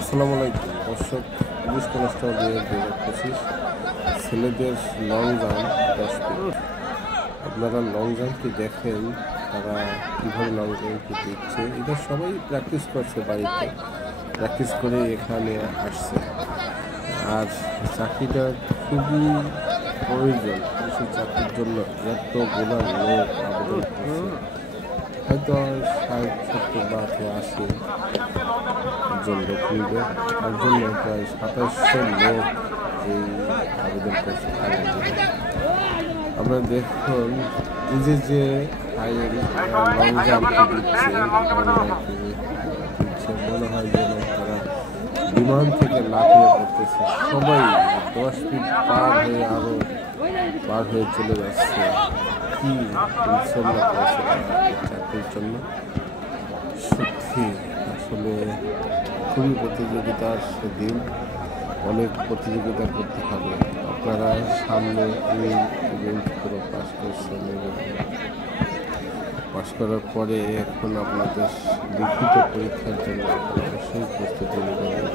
আসসালামু আলাইকুম দর্শক। পুলিশ কনস্টেবল 2025 ছেলেদের লং জাম্প 10 ফিট। আপনারা লং জাম্পটি দেখেন, তারা কীভাবে লং জাম্পটি দিচ্ছে। এটা সবাই প্র্যাকটিস করছে, বাড়িতে প্র্যাকটিস করে এখানে আসছে। আর চাকরিটা খুবই প্রয়োজন, পুলিশের চাকরির জন্য এতগুলো লোক আবেদন করছে। হয়তো 60-70 বা 80 জন লোক নিবে, তার জন্য প্রায় 2700 লোক এই আবেদন করছে। আমরা দেখুন, এই যে লং জাম্পটি দিচ্ছে, মনে হয় যেন তারা বিমান থেকে লাফিয়ে পড়তেছে। সবাই 10 ফিট পার হয়ে চলে যাচ্ছে। কি পরিশ্রম করেছে চাকরির জন্য। সত্যি আসলে খুবই প্রতিযোগিতার দিন, অনেক প্রতিযোগিতা করতে হবে। আপনারা সামনে এই ইভেন্টগুলো পাস করছেন, পাস করার পরে এখন আপনাদের লিখিত পরীক্ষার জন্য অবশ্যই প্রস্তুতি নেবেন।